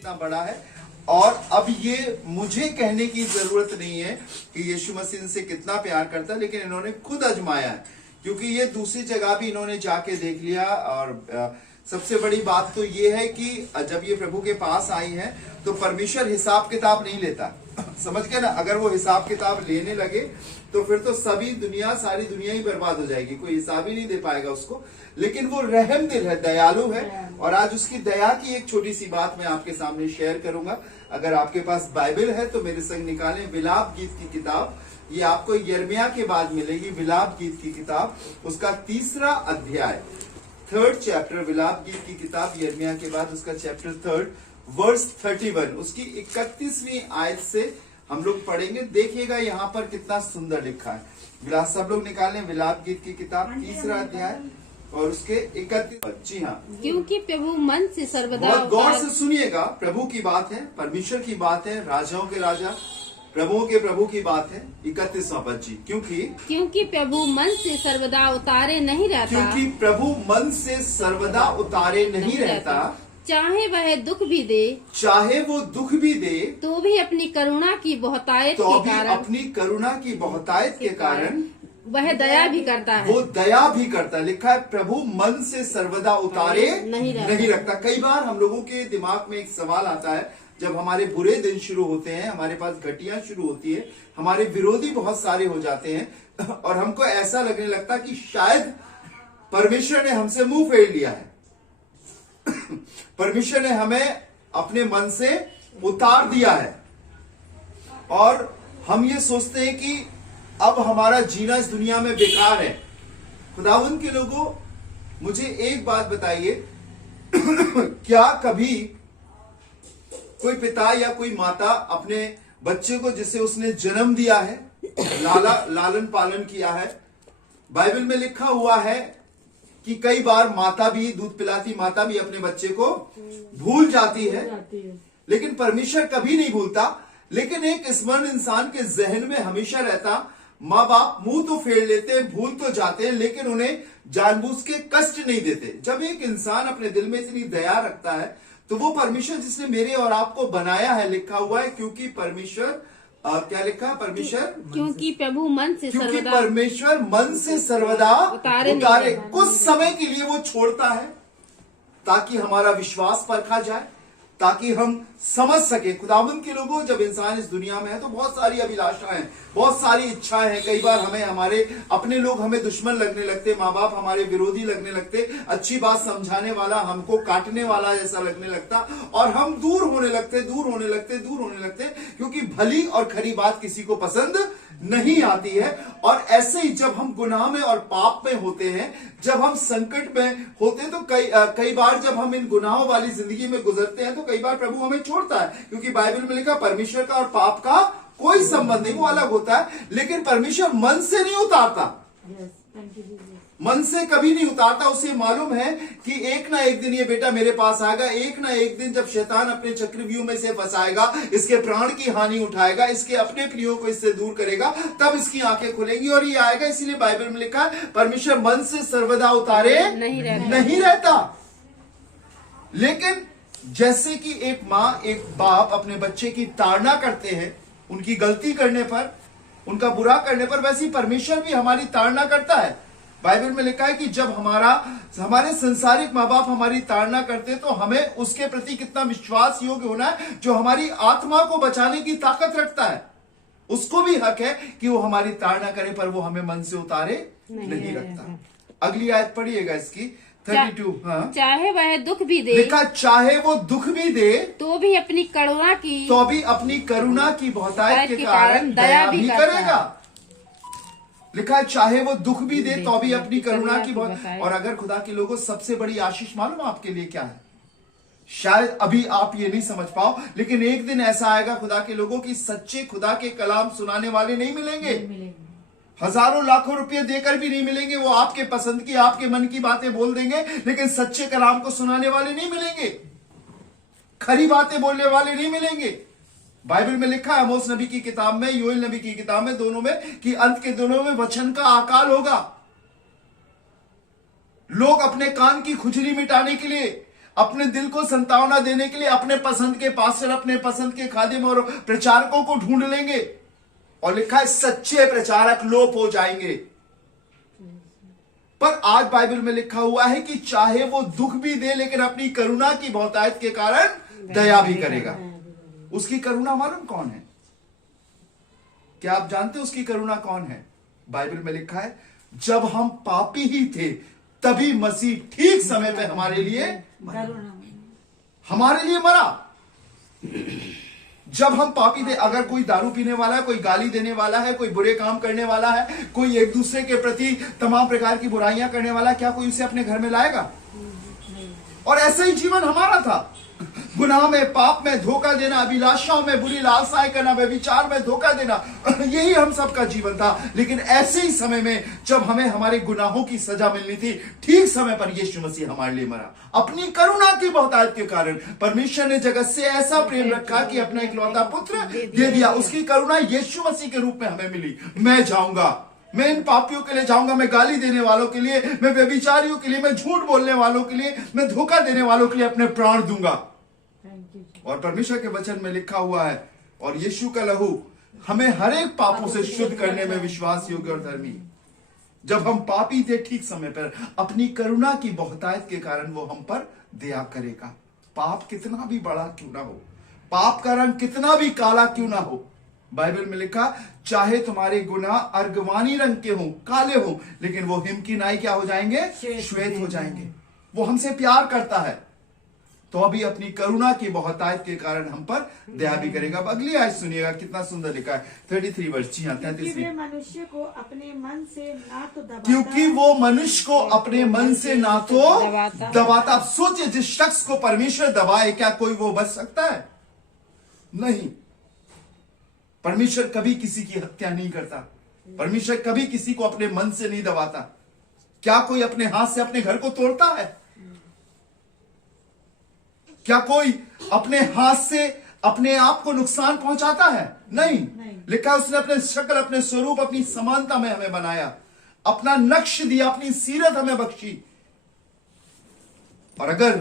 कितना बड़ा है। और अब ये मुझे कहने की जरूरत नहीं है कि यीशु मसीह इनसे कितना प्यार करता है, लेकिन इन्होंने खुद आजमाया है, क्योंकि ये दूसरी जगह भी इन्होंने जाके देख लिया। और सबसे बड़ी बात तो ये है कि जब ये प्रभु के पास आई है तो परमेश्वर हिसाब किताब नहीं लेता। समझ गए ना? अगर वो हिसाब किताब लेने लगे तो फिर तो सारी दुनिया ही बर्बाद हो जाएगी, कोई हिसाब ही नहीं दे पाएगा उसको। लेकिन वो रहम दिल है, दयालु है। और आज उसकी दया की एक छोटी सी बात मैं आपके सामने शेयर करूंगा। अगर आपके पास बाइबल है तो मेरे संग निकालें विलाप गीत की किताब। ये आपको यिर्मयाह के बाद मिलेगी, विलाप गीत की किताब, उसका 3रा अध्याय, 3rd चैप्टर, विलाप गीत की किताब यिर्मयाह के बाद उसका चैप्टर 3 वर्स 31, उसकी 31वीं आयत से हम लोग पढ़ेंगे। देखिएगा यहाँ पर कितना सुंदर लिखा है। विलाप, सब लोग निकालें विलाप गीत की किताब 3रा अध्याय और उसके 31। जी हाँ, क्योंकि प्रभु मन से सर्वदा, बहुत गौर से सुनिएगा। प्रभु की बात है, परमेश्वर की बात है, राजाओं के राजा, प्रभुओं के प्रभु की बात है। 31वां पद जी, क्योंकि प्रभु मन से सर्वदा उतारे नहीं रहता, क्योंकि प्रभु मन से सर्वदा उतारे नहीं रहता, चाहे वह दुख भी दे, चाहे वो दुख भी दे, तो भी अपनी करुणा की बहुतायत तो के भी कारण, अपनी करुणा की बहुतायत के कारण वह दया भी करता है। वो दया भी करता है। लिखा है प्रभु मन से सर्वदा उतारे नहीं रखता। कई बार हम लोगों के दिमाग में एक सवाल आता है, जब हमारे बुरे दिन शुरू होते हैं, हमारे पास घटिया शुरू होती है, हमारे विरोधी बहुत सारे हो जाते हैं और हमको ऐसा लगने लगता कि शायद परमेश्वर ने हमसे मुंह फेर लिया है। परमेश्वर ने हमें अपने मन से उतार दिया है और हम ये सोचते हैं कि अब हमारा जीना इस दुनिया में बेकार है। खुदावंद के लोगों, मुझे एक बात बताइए, क्या कभी कोई पिता या कोई माता अपने बच्चे को, जिसे उसने जन्म दिया है, लालन पालन किया है, बाइबल में लिखा हुआ है कि कई बार माता भी, दूध पिलाती माता भी अपने बच्चे को भूल जाती है, लेकिन परमेश्वर कभी नहीं भूलता। लेकिन एक स्मरण इंसान के जहन में हमेशा रहता। माँ बाप मुंह तो फेर लेते हैं, भूल तो जाते हैं, लेकिन उन्हें जानबूझ के कष्ट नहीं देते। जब एक इंसान अपने दिल में इतनी दया रखता है तो वो परमेश्वर जिसने मेरे और आपको बनाया है, लिखा हुआ है क्योंकि परमेश्वर क्या लिखा है? परमेश्वर क्योंकि प्रभु मन से क्योंकि सर्वदा, परमेश्वर मन से सर्वदा उतारे कुछ समय के लिए वो छोड़ता है ताकि हमारा विश्वास परखा जाए, ताकि हम समझ सके। खुदावंद के लोगों, जब इंसान इस दुनिया में है तो बहुत सारी अभिलाषाएं, बहुत सारी इच्छाएं हैं। कई बार हमें हमारे अपने लोग हमें दुश्मन लगने लगते, माँ बाप हमारे विरोधी लगने लगते, अच्छी बात समझाने वाला हमको काटने वाला जैसा लगने लगता और हम दूर होने लगते, क्योंकि भली और खरी बात किसी को पसंद नहीं आती है। और ऐसे ही जब हम गुनाह में और पाप में होते हैं, जब हम संकट में होते हैं, तो कई बार जब हम इन गुनाहों वाली जिंदगी में गुजरते हैं तो कई बार प्रभु हमें छोड़ता है, क्योंकि बाइबल में लिखा परमेश्वर का और पाप का कोई संबंध नहीं, वो अलग होता है। लेकिन परमेश्वर मन से नहीं उतारता, मन से कभी नहीं उतारता। उसे मालूम है कि एक ना एक दिन ये बेटा मेरे पास आएगा, एक ना एक दिन जब शैतान अपने चक्रव्यूह में से फंसाएगा, इसके प्राण की हानि उठाएगा, इसके अपने प्रियों को इससे दूर करेगा, तब इसकी आंखें खुलेंगी और ये आएगा। इसीलिए बाइबल में लिखा है परमेश्वर मन से सर्वदा उतारे नहीं रहता। लेकिन जैसे कि एक माँ, एक बाप अपने बच्चे की ताड़ना करते हैं उनकी गलती करने पर, उनका बुरा करने पर, वैसे ही परमेश्वर भी हमारी ताड़ना करता है। बाइबल में लिखा है कि जब हमारे संसारिक माँ बाप हमारी ताड़ना करते हैं तो हमें उसके प्रति कितना विश्वास योग्य होना है जो हमारी आत्मा को बचाने की ताकत रखता है। उसको भी हक है कि वो हमारी ताड़ना करे, पर वो हमें मन से उतारे नहीं रखता। अगली आयत पढ़िएगा इसकी 32। हाँ, चाहे वह दुख भी दे, लिखा चाहे वो दुख भी दे, तो भी अपनी करुणा की बहुतायत के कारण दया भी करेगा। लिखा है चाहे वो दुख भी दे तो भी अपनी करुणा की बहुत। और अगर खुदा के लोगों, सबसे बड़ी आशीष मालूम आपके लिए क्या है? शायद अभी आप ये नहीं समझ पाओ, लेकिन एक दिन ऐसा आएगा खुदा के लोगों की सच्चे खुदा के कलाम सुनाने वाले नहीं मिलेंगे। हजारों लाखों रुपए देकर भी नहीं मिलेंगे। वो आपके पसंद की, आपके मन की बातें बोल देंगे, लेकिन सच्चे कलाम को सुनाने वाले नहीं मिलेंगे, खरी बातें बोलने वाले नहीं मिलेंगे। बाइबल में लिखा है आमोस नबी की किताब में, योएल नबी की किताब में, दोनों में, कि अंत के दिनों में वचन का अकाल होगा। लोग अपने कान की खुजली मिटाने के लिए, अपने दिल को संतावना देने के लिए अपने पसंद के पास्टर, अपने पसंद के खादिम और प्रचारकों को ढूंढ लेंगे। और लिखा है सच्चे प्रचारक लोप हो जाएंगे। पर आज बाइबल में लिखा हुआ है कि चाहे वो दुख भी दे लेकिन अपनी करुणा की बहुतायत के कारण दया भी करेगा। उसकी करुणा मालूम कौन है? क्या आप जानते हो उसकी करुणा कौन है? बाइबल में लिखा है जब हम पापी ही थे तभी मसीह ठीक समय पे हमारे लिए मरा। जब हम पापी थे, अगर कोई दारू पीने वाला है, कोई गाली देने वाला है, कोई बुरे काम करने वाला है, कोई एक दूसरे के प्रति तमाम प्रकार की बुराइयां करने वाला है, क्या कोई उसे अपने घर में लाएगा? और ऐसा ही जीवन हमारा था। गुनाह में, पाप में धोखा देना, अभिलाषाओं में बुरी लालसाएं करना, व्यभिचार में धोखा देना, यही हम सबका जीवन था। लेकिन ऐसे ही समय में जब हमें हमारे गुनाहों की सजा मिलनी थी, ठीक समय पर यीशु मसीह हमारे लिए मरा। अपनी करुणा की बहुतायत के कारण परमेश्वर ने जगत से ऐसा प्रेम रखा कि अपना इकलौता पुत्र दे दिया। उसकी करुणा यीशु मसीह के रूप में हमें मिली। मैं जाऊंगा, मैं इन पापियों के लिए जाऊंगा, मैं गाली देने वालों के लिए, मैं व्यभिचारियों के लिए, मैं झूठ बोलने वालों के लिए, मैं धोखा देने वालों के लिए अपने प्राण दूंगा। और परमेश्वर के वचन में लिखा हुआ है, और यीशु का लहू हमें हर एक पापों से शुद्ध करने में विश्वास योग्य और धर्मी। जब हम पापी थे, ठीक समय पर अपनी करुणा की बहुतायत के कारण वो हम पर दया करेगा। पाप कितना भी बड़ा क्यों ना हो, पाप का रंग कितना भी काला क्यों ना हो, बाइबल में लिखा चाहे तुम्हारे गुनाह अर्गवानी रंग के हों, काले हों, लेकिन वो हिम की नाई क्या हो जाएंगे? श्वेत हो जाएंगे। वो हमसे प्यार करता है तो अभी अपनी करुणा की बहुतायत के कारण हम पर दया भी करेगा। अब अगली आयत सुनिएगा, कितना सुंदर लिखा है 33 वर्ष। जी हाँ, 33। क्योंकि मनुष्य को अपने मन से ना तो दबाता, क्योंकि वो मनुष्य को अपने मन से ना तो दबाता। अब सोचिए, जिस शख्स को परमेश्वर दबाए, क्या कोई वो बच सकता है? नहीं। परमेश्वर कभी किसी की हत्या नहीं करता। परमेश्वर कभी किसी को अपने मन से नहीं दबाता। क्या कोई अपने हाथ से अपने घर को तोड़ता है? क्या कोई अपने हाथ से अपने आप को नुकसान पहुंचाता है? नहीं। लिखा उसने अपने शक्ल, अपने स्वरूप, अपनी समानता में हमें बनाया, अपना नक्श दिया, अपनी सीरत हमें बख्शी। और अगर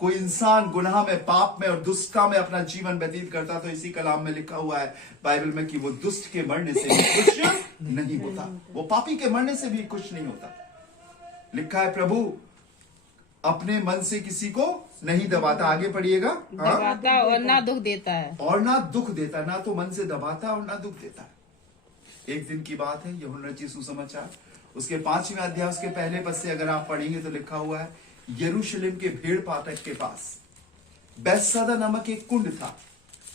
कोई इंसान गुनाह में, पाप में और दुष्टता में अपना जीवन व्यतीत करता, तो इसी कलाम में लिखा हुआ है बाइबल में कि वो दुष्ट के मरने से भी खुश नहीं होता, वो पापी के मरने से भी खुश नहीं होता। लिखा है प्रभु अपने मन से किसी को नहीं दबाता। आगे पढ़िएगा। दबाता और ना दुख देता है। और ना दुख देता, ना तो मन से दबाता और ना दुख देता है। एक दिन की बात है, यूहन्ना रचित सुसमाचार उसके 5वें अध्याय उसके पहले पद से अगर आप पढ़ेंगे तो लिखा हुआ है, यरूशलेम के भेड़ फाटक के पास बैतसैदा नामक एक कुंड था।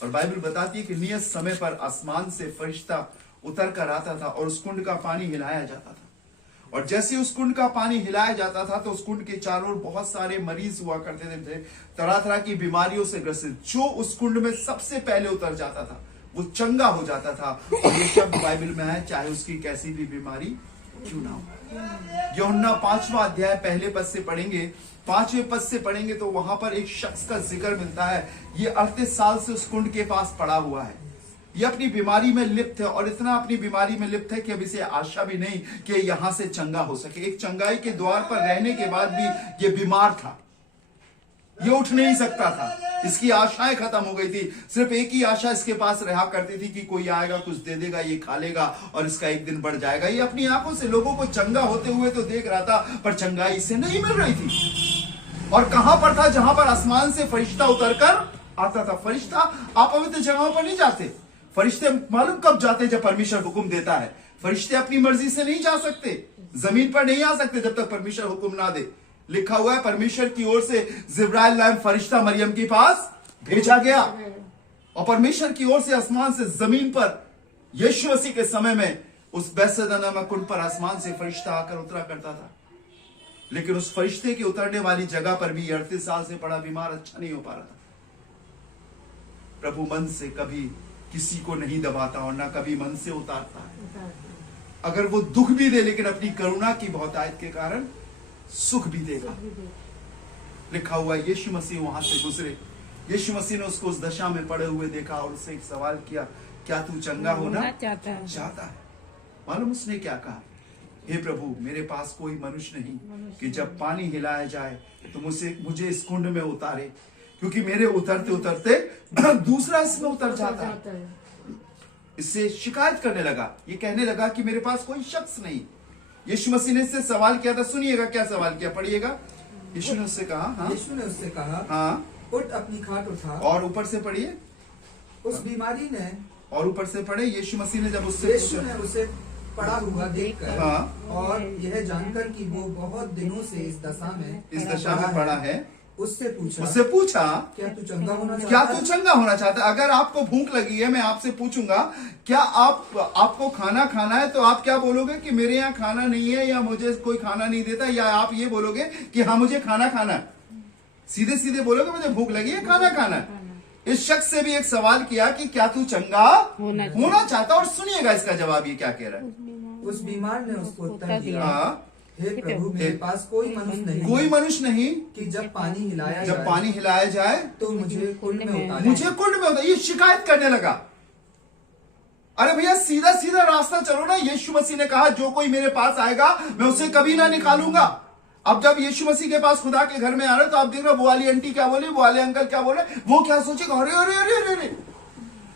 और बाइबल बताती है कि नियत समय पर आसमान से फरिश्ता उतर कर आता था और उस कुंड का पानी हिलाया जाता था। और जैसे उस कुंड का पानी हिलाया जाता था तो उस कुंड के चारों ओर बहुत सारे मरीज हुआ करते थे, तरह तरह की बीमारियों से ग्रसित। जो उस कुंड में सबसे पहले उतर जाता था वो चंगा हो जाता था। और ये शब्द बाइबल में है, चाहे उसकी कैसी भी बीमारी क्यों ना हो। यूहन्ना 5वां अध्याय पहले पद से पढ़ेंगे, 5वें पद से पढ़ेंगे तो वहां पर एक शख्स का जिक्र मिलता है। ये 38 साल से उस कुंड के पास पड़ा हुआ है। ये अपनी बीमारी में लिप्त है और इतना अपनी बीमारी में लिप्त है कि अब इसे आशा भी नहीं कि यहां से चंगा हो सके। एक चंगाई के द्वार पर रहने के बाद भी ये बीमार था, ये उठ नहीं सकता था, इसकी आशाएं खत्म हो गई थी। सिर्फ एक ही आशा इसके पास रहा करती थी कि कोई आएगा, कुछ दे देगा, ये खा लेगा और इसका एक दिन बढ़ जाएगा। ये अपनी आंखों से लोगों को चंगा होते हुए तो देख रहा था, पर चंगाई इसे नहीं मिल रही थी। और कहां पर था? जहां पर आसमान से फरिश्ता उतरकर आता था। फरिश्ता आप पवित्र जगहों पर नहीं जाते। फरिश्ते मालूम कब जाते? जब परमेश्वर हुक्म देता है। फरिश्ते अपनी मर्जी से नहीं जा सकते, जमीन पर नहीं आ सकते जब तक परमेश्वर हुक्म ना दे। लिखा हुआ है परमेश्वर की ओर से जिब्राइल नाम फरिश्ता मरियम के पास भेजा गया और परमेश्वर की ओर से आसमान से जमीन पर यीशु मसीह के समय में उस बैतसैदा नामक कुंड पर आसमान से फरिश्ता आकर उतरा करता था। लेकिन उस फरिश्ते के उतरने वाली जगह पर भी 38 साल से पड़ा बीमार अच्छा नहीं हो पा रहा था। प्रभु मन से कभी किसी को नहीं दबाता और ना कभी मन से उतारता है। अगर वो दुख भी दे लेकिन अपनी करुणा की बहुतायत के कारण सुख भी देगा। लिखा हुआ यीशु मसीह वहां से गुजरे, यीशु मसीह ने उसको उस दशा में पड़े हुए देखा और उससे एक सवाल किया, क्या तू चंगा होना चाहता है? मालूम उसने क्या कहा? हे प्रभु मेरे पास कोई मनुष्य नहीं कि जब पानी हिलाया जाए तो मुझे इस कुंड में उतारे, क्योंकि मेरे उतरते उतरते दूसरा इसमें उतर जाता है। इससे शिकायत करने लगा, ये कहने लगा कि मेरे पास कोई शख्स नहीं। यीशु मसीह ने इससे सवाल किया था, सुनिएगा क्या सवाल किया, पढ़िएगा। यीशु ने उससे कहा, हाँ, यीशु ने उससे कहा, हाँ, उठ अपनी खाट उठा। और ऊपर से पढ़िए, उस बीमारी ने, और ऊपर से पढ़े, यीशु मसीह ने जब उससे यीशु ने उसे पड़ा हुआ देखकर, हाँ, और यह जानकर कि वो बहुत दिनों से इस दशा में पड़ा है, उससे पूछा क्या तू चंगा होना क्या चाहता तू है? चंगा होना चाहता है? अगर आपको भूख लगी है, मैं आपसे पूछूंगा, क्या आपको खाना खाना है, तो आप क्या बोलोगे कि मेरे यहाँ खाना नहीं है, या मुझे कोई खाना नहीं देता, या आप ये बोलोगे कि हाँ मुझे खाना खाना है? सीधे सीधे बोलोगे मुझे भूख लगी है, खाना खाना है। इस शख्स से भी एक सवाल किया कि क्या तू चंगा होना चाहता? और सुनिएगा इसका जवाब, ये क्या कह रहा है। उस बीमार ने उसको उत्तर दिया, हाँ, हे प्रभु मेरे पास कोई मनुष्य नहीं कि जब पानी हिलाया जाए तो मुझे कुंड में उतारे। ये शिकायत करने लगा। अरे भैया सीधा सीधा रास्ता चलो ना। यीशु मसीह ने कहा जो कोई मेरे पास आएगा मैं उसे कभी ना निकालूंगा। अब जब यीशु मसीह के पास खुदा के घर में आ रहे तो आप देख रहे हो वो वाली आंटी क्या बोले, वो वाले अंकल क्या बोले, वो क्या सोचेगा, अरे अरे अरे अरे अरे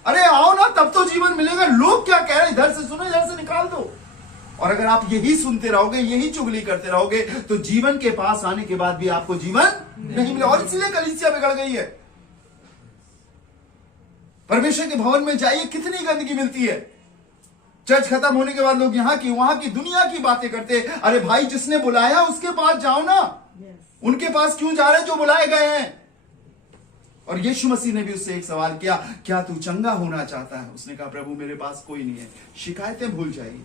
अरे आओ ना तब तो जीवन मिलेगा। लोग क्या कह रहे हैं, इधर से सुनो, इधर से निकाल दो। और अगर आप यही सुनते रहोगे, यही चुगली करते रहोगे, तो जीवन के पास आने के बाद भी आपको जीवन नहीं मिलेगा। और इसलिए कलीसिया बिगड़ गई है। परमेश्वर के भवन में जाइए, कितनी गंदगी मिलती है। चर्च खत्म होने के बाद लोग यहाँ की वहां की दुनिया की बातें करते हैं। अरे भाई जिसने बुलाया उसके पास जाओ ना, उनके पास क्यों जा रहे जो बुलाए गए हैं। और यीशु मसीह ने भी उससे एक सवाल किया, क्या तू चंगा होना चाहता है? उसने कहा प्रभु मेरे पास कोई नहीं है। शिकायतें भूल जाइए।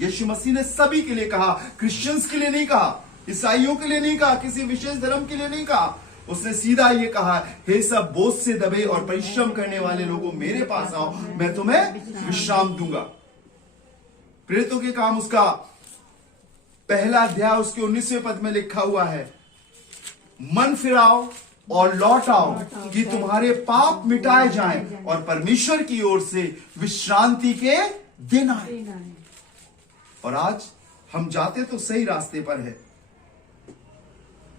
यीशु मसीह ने सभी के लिए कहा, क्रिश्चियंस के लिए नहीं कहा, ईसाइयों के लिए नहीं कहा, किसी विशेष धर्म के लिए नहीं कहा। उसने सीधा ये कहा, हे सब बोझ से दबे और परिश्रम करने वाले लोगों मेरे पास आओ, मैं तुम्हें विश्राम दूंगा। प्रेरितों के काम उसका पहला अध्याय उसके 19वें पद में लिखा हुआ है, मन फिराओ और लौट आओ कि तुम्हारे पाप मिटाए जाएं और परमेश्वर की ओर से विश्रांति के दिन आए। और आज हम जाते तो सही रास्ते पर है,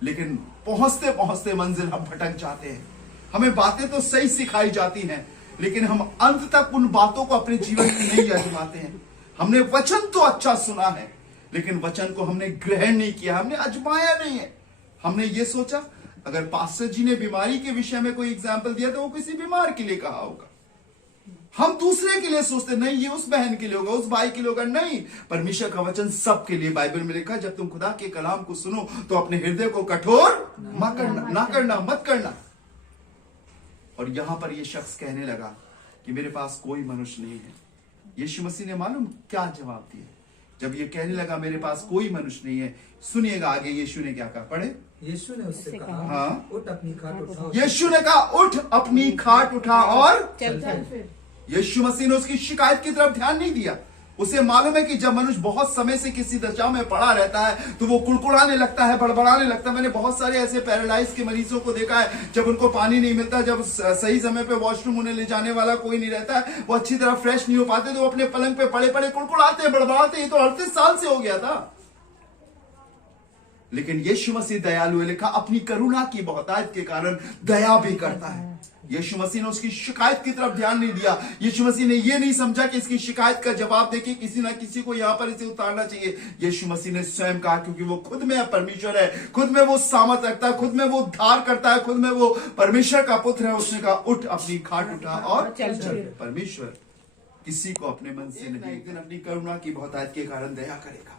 लेकिन पहुंचते पहुंचते मंजिल हम भटक जाते हैं। हमें बातें तो सही सिखाई जाती हैं, लेकिन हम अंत तक उन बातों को अपने जीवन में नहीं आजमाते हैं। हमने वचन तो अच्छा सुना है, लेकिन वचन को हमने ग्रहण नहीं किया, हमने आजमाया नहीं है। हमने ये सोचा, अगर पास्टर जी ने बीमारी के विषय में कोई एग्जाम्पल दिया तो वो किसी बीमार के लिए कहा होगा। हम दूसरे के लिए सोचते, नहीं ये उस बहन के लिए होगा, उस भाई के लिए होगा। नहीं, परमेश्वर का वचन सबके लिए बाइबल में लिखा, जब तुम खुदा के कलाम को सुनो तो अपने हृदय को कठोर मत करना। और यहां पर यह शख्स कहने लगा कि मेरे पास कोई मनुष्य नहीं है। यीशु मसीह ने मालूम क्या जवाब दिया जब ये कहने लगा मेरे पास कोई मनुष्य नहीं है। सुनिएगा आगे यीशु ने क्या कहा, पढ़े। यीशु ने उससे कहा, हाँ, उठ अपनी खाट उठा। यीशु ने कहा उठ अपनी खाट उठा और चल। यीशु मसीह ने उसकी शिकायत की तरफ ध्यान नहीं दिया। उसे मालूम है कि जब मनुष्य बहुत समय से किसी दशा में पड़ा रहता है तो वो कुड़कुड़ाने लगता है, बड़बड़ाने लगता है। मैंने बहुत सारे ऐसे पैरालाइज के मरीजों को देखा है, जब उनको पानी नहीं मिलता, जब सही समय पे वॉशरूम उन्हें ले जाने वाला कोई नहीं रहता है, वो अच्छी तरह फ्रेश नहीं हो पाते, तो वो अपने पलंग पे पड़े पड़े कुड़कुड़ाते बड़बड़ाते। ये तो 38 साल से हो गया था। लेकिन यीशु मसीह दयालु है, लिखा अपनी करुणा की बहुतायत के कारण दया भी करता है। यीशु मसीह ने उसकी शिकायत की तरफ ध्यान नहीं दिया। यीशु मसीह ने यह नहीं समझा कि इसकी शिकायत का जवाब देके किसी ना किसी को यहां पर इसे उतारना चाहिए। यीशु मसीह ने स्वयं कहा, क्योंकि वो खुद में परमेश्वर है, खुद में वो सामर्थ रखता है, खुद में वो उद्धार करता है, खुद में वो परमेश्वर का पुत्र है। उसने कहा उठ अपनी खाट उठा और चल। परमेश्वर किसी को अपने मन से नहीं, एक दिन अपनी करुणा की बहुतायत के कारण दया करेगा।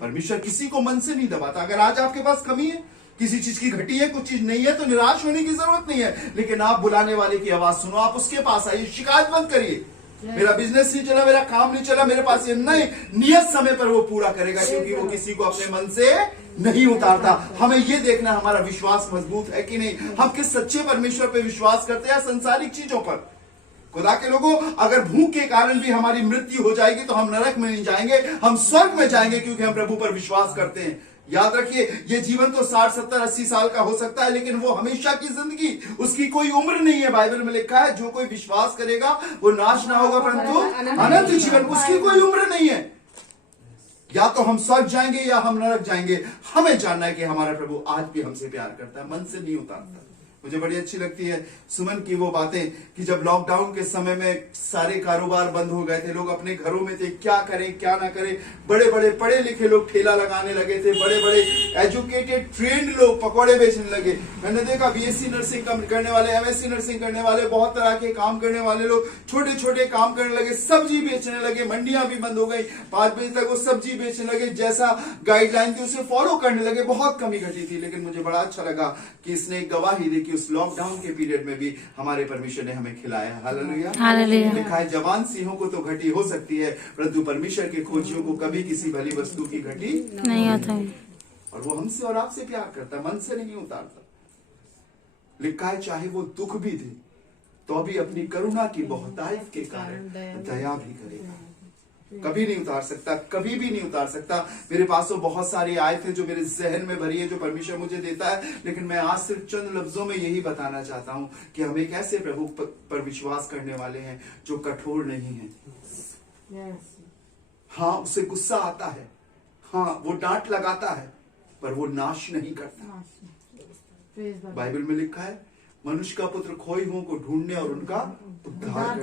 परमेश्वर किसी को मन से नहीं दबाता। अगर आज आपके पास कमी है, किसी चीज की घटी है, कुछ चीज नहीं है, तो निराश होने की जरूरत नहीं है। लेकिन आप बुलाने वाले की आवाज सुनो, आप उसके पास आइए, शिकायत बंद करिए। मेरा बिजनेस नहीं चला, मेरा काम नहीं चला, मेरे पास ये नहीं, नियत समय पर वो पूरा करेगा, क्योंकि वो किसी को अपने मन से नहीं उतारता। हमें ये देखना हमारा विश्वास मजबूत है कि नहीं, हम किस सच्चे परमेश्वर पर विश्वास करते हैं, संसारिक चीजों पर। खुदा के लोगों, अगर भूख के कारण भी हमारी मृत्यु हो जाएगी तो हम नरक में नहीं जाएंगे, हम स्वर्ग में जाएंगे, क्योंकि हम प्रभु पर विश्वास करते हैं। याद रखिए, ये जीवन तो 60, 70, 80 साल का हो सकता है, लेकिन वो हमेशा की जिंदगी, उसकी कोई उम्र नहीं है। बाइबल में लिखा है, जो कोई विश्वास करेगा वो नाश ना होगा परंतु अनंत जीवन, उसकी कोई उम्र नहीं है। या तो हम स्वर्ग जाएंगे या हम नरक जाएंगे। हमें जानना है कि हमारा प्रभु आज भी हमसे प्यार करता है, मन से नहीं उतारता। मुझे बड़ी अच्छी लगती है सुमन की वो बातें कि जब लॉकडाउन के समय में सारे कारोबार बंद हो गए थे, लोग अपने घरों में थे, क्या करें क्या ना करें। बड़े बड़े पढ़े लिखे लोग ठेला लगाने लगे थे, बड़े बड़े एजुकेटेड ट्रेंड लोग पकौड़े बेचने लगे। मैंने देखा बीएससी नर्सिंग करने वाले, एमएससी नर्सिंग करने वाले, बहुत तरह के काम करने वाले लोग छोटे छोटे काम करने लगे, सब्जी बेचने लगे। मंडियां भी बंद हो गई, 5 बजे तक वो सब्जी बेचने लगे, जैसा गाइडलाइन थी उसे फॉलो करने लगे। बहुत कमी घटी थी, लेकिन मुझे बड़ा अच्छा लगा कि इसने एक गवाही दी कि उस लॉकडाउन के पीरियड में भी हमारे परमेश्वर ने हमें खिलाया। Hallelujah, hallelujah. लिखा है जवान सिंहों को तो घटी हो सकती है, परंतु परमेश्वर के खोजियों को कभी किसी भली वस्तु की घटी नहीं होता है। और वो हमसे और आपसे प्यार करता है, मन से नहीं उतारता। लिखा है चाहे वो दुख भी दे तो भी अपनी करुणा की बहुतायत के कारण दया भी करेगा। कभी नहीं उतार सकता, कभी भी नहीं उतार सकता। मेरे पास तो बहुत सारी आयतें जो मेरे जहन में भरी है, जो परमेश्वर मुझे देता है, लेकिन मैं आज सिर्फ चंद लफ्जों में यही बताना चाहता हूं कि हम एक ऐसे प्रभु पर विश्वास करने वाले हैं जो कठोर नहीं है। हाँ, उसे गुस्सा आता है, हाँ वो डांट लगाता है, पर वो नाश नहीं करता। बाइबल में लिखा है मनुष्य का पुत्र खोई हुओं को ढूंढने और उनका उद्धार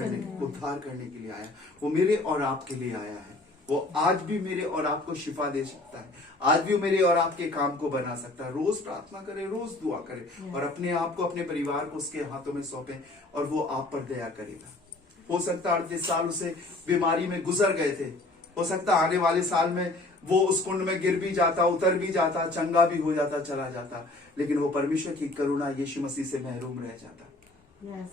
करने के लिए आया। वो मेरे और आपके लिए आया है। वो आज भी मेरे और आपको शिफा दे सकता है, आज भी वो मेरे और आपके काम को बना सकता है। रोज प्रार्थना करें, रोज दुआ करें और अपने आप को, अपने परिवार को उसके हाथों में सौंपें और वो आप पर दया करेगा। हो सकता 38 साल उसे बीमारी में गुजर गए थे, हो सकता आने वाले साल में वो उस कुंड में गिर भी जाता, उतर भी जाता, चंगा भी हो जाता, चला जाता, लेकिन वो परमेश्वर की करुणा यीशु मसीह से महरूम रह जाता।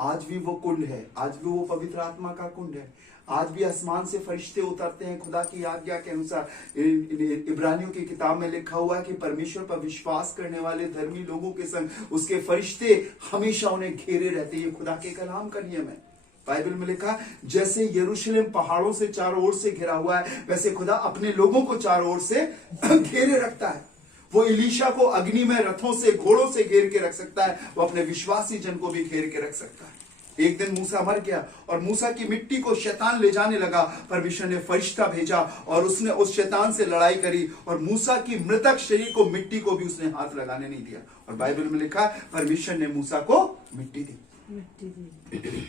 आज भी वो कुंड है, आज भी वो पवित्र आत्मा का कुंड है। आज भी आसमान से फरिश्ते उतरते हैं खुदा की आज्ञा के अनुसार। इब्रानियों की किताब में लिखा हुआ है कि परमेश्वर पर विश्वास करने वाले धर्मी लोगों के संग उसके फरिश्ते हमेशा उन्हें घेरे रहते हैं। ये खुदा के कलाम का नियम है। बाइबल में लिखा जैसे यरूशलेम पहाड़ों से चारों ओर से घिरा हुआ है, वैसे खुदा अपने लोगों को चारों ओर से घेरे रखता है। वो इलीशा को अग्नि में रथों से, घोड़ों से घेर के रख सकता है, वो अपने विश्वासी जन को भी घेर के रख सकता है। एक दिन मूसा मर गया और मूसा की मिट्टी को शैतान ले जाने लगा। परमेश्वर ने फरिश्ता भेजा और उसने उस शैतान से लड़ाई करी और मूसा की मृतक शरीर को, मिट्टी को भी उसने हाथ लगाने नहीं दिया। और बाइबल में लिखा परमेश्वर ने मूसा को मिट्टी दी।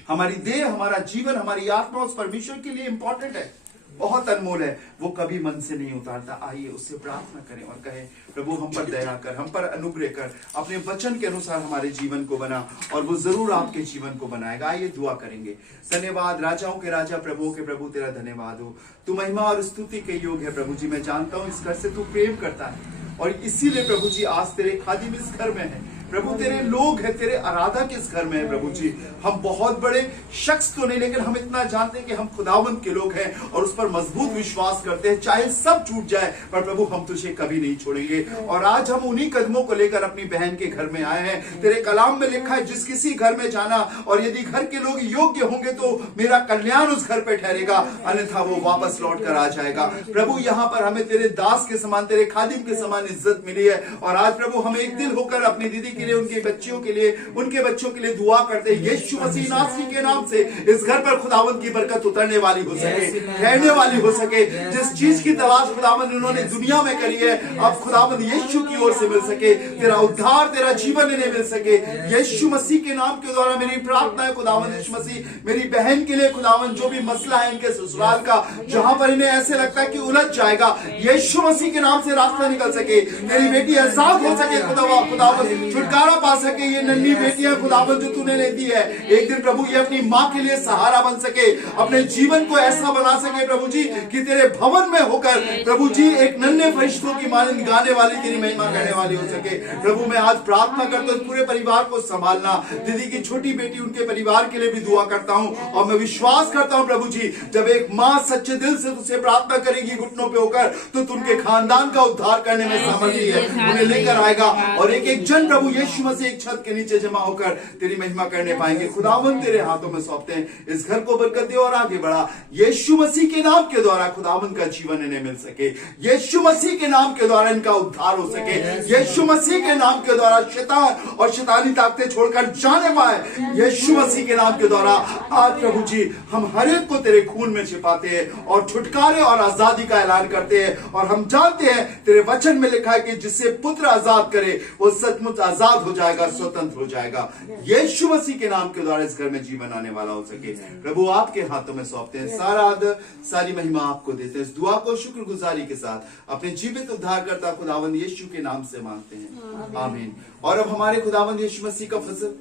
हमारी देह, हमारा जीवन, हमारी आत्मा उस परमेश्वर के लिए इंपॉर्टेंट है, बहुत अनमोल है। वो कभी मन से नहीं उतारता। आइए उससे प्रार्थना करें और कहें प्रभु हम पर दया कर, हम पर अनुग्रह कर, अपने वचन के अनुसार हमारे जीवन को बना, और वो जरूर आपके जीवन को बनाएगा। आइए दुआ करेंगे। धन्यवाद राजाओं के राजा, प्रभुओं के प्रभु, तेरा धन्यवाद हो। तू महिमा और स्तुति के योग है प्रभु जी। मैं जानता हूँ इस घर से तू प्रेम करता है और इसीलिए प्रभु जी आज तेरे खादिम इस घर में है प्रभु, तेरे लोग हैं, तेरे आराधक इस घर में है प्रभु जी। हम बहुत बड़े शख्स तो नहीं, लेकिन हम इतना जानते हैं कि हम खुदावंत के लोग हैं और उस पर मजबूत विश्वास करते हैं। चाहे सब टूट जाए पर प्रभु हम तुझे कभी नहीं छोड़ेंगे। और आज हम उन्हीं कदमों को लेकर अपनी बहन के घर में आए हैं। तेरे कलाम में लिखा है जिस किसी घर में जाना और यदि घर के लोग योग्य होंगे तो मेरा कल्याण उस घर पे ठहरेगा, अन्यथा वो वापस लौट कर आ जाएगा। प्रभु यहाँ पर हमें तेरे दास के समान, तेरे खादिम के समान इज्जत मिली है। और आज प्रभु हम एक दिल होकर अपनी दीदी के लिए, उनके बच्चियों के लिए, उनके बच्चों के लिए दुआ करते हैं। यीशु मसीह नासरी के नाम से इस घर पर खुदावंत की बरकत उतरने वाली हो सके, रहने वाली हो सके। जिस चीज की तलाश खुदावंत उन्होंने दुनिया में करी है, अब खुदावंत यीशु की ओर से मिल सके, तेरा उद्धार, तेरा जीवन इन्हें मिल सके। यीशु मसीह के नाम के द्वारा मेरी प्रार्थना है खुदावंत यीशु मसीह, मेरी बहन के लिए खुदावंत जो भी मसला है इनके ससुराल का, जहां पर इन्हें ऐसे लगता है कि उलझ जाएगा, यीशु मसीह के नाम से रास्ता निकल सके, तेरी बेटी आजाद हो सके खुदावंत, छुटकारा पा सके। ये नन्ही बेटियां खुदावंत जो तूने ले दी है, एक दिन प्रभु ये अपनी माँ के लिए सहारा बन सके, अपने जीवन को ऐसा बना सके प्रभु जी कि तेरे भवन में होकर प्रभु जी एक नन्हे फरिश्तों की मानंद गाने वाली, तेरी महिमा करने वाली हो सके। प्रभु मैं आज प्रार्थना करता हूँ पूरे परिवार को संभालना, दीदी की छोटी बेटी, उनके परिवार के लिए भी दुआ करता हूँ। और मैं विश्वास करता हूँ प्रभु जी जब एक माँ सच्चे दिल से तुझसे प्रार्थना करेगी घुटनों पे होकर, तो तू उनके खानदान का उद्धार करने में सामर्थ्य है, उन्हें लेकर आएगा। और एक एक जन प्रभु यीशु मसीह एक छत के नीचे जमा होकर तेरी महिमा करने पाएंगे। खुदावन तेरे हाथों में सौंपते हैं, इस घर को बरकत दे और आगे बढ़ा। यीशु मसीह के नाम के द्वारा खुदावन का जीवन इन्हें मिल सके, यीशु मसीह के नाम के द्वारा इनका उद्धार हो सके, यीशु मसीह के नाम के द्वारा शैतान और शैतानी ताकतें छोड़कर जाने पाए। यीशु मसीह के नाम के द्वारा आज प्रभु जी हम हर एक को तेरे खून में छिपाते हैं और छुटकारे और आजादी का ऐलान करते हैं। और हम जानते हैं तेरे वचन में लिखा है कि जिससे पुत्र आजाद करे वो सचमुच आजाद हो जाएगा, स्वतंत्र हो जाएगा। यीशु मसीह के नाम के द्वारा इस घर में जीवन आने वाला हो सके। प्रभु आपके हाथों में सौंपते हैं, सारा आदर सारी महिमा आपको देते हैं। इस दुआ को शुक्रगुजारी के साथ अपने जीवित उद्धारकर्ता खुदावंद यीशु के नाम से मांगते हैं, आमीन। और अब हमारे खुदावंद यीशु मसीह का फजल,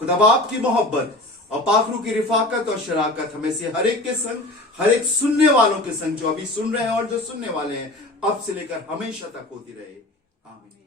खुदा बाप की मोहब्बत और पाखरू की रिफाकत और शराकत हमें से हर एक के संग, हर एक सुनने वालों के संग, जो अभी सुन रहे हैं और जो सुनने वाले हैं, अब से लेकर हमेशा तक होती रहे, आमीन।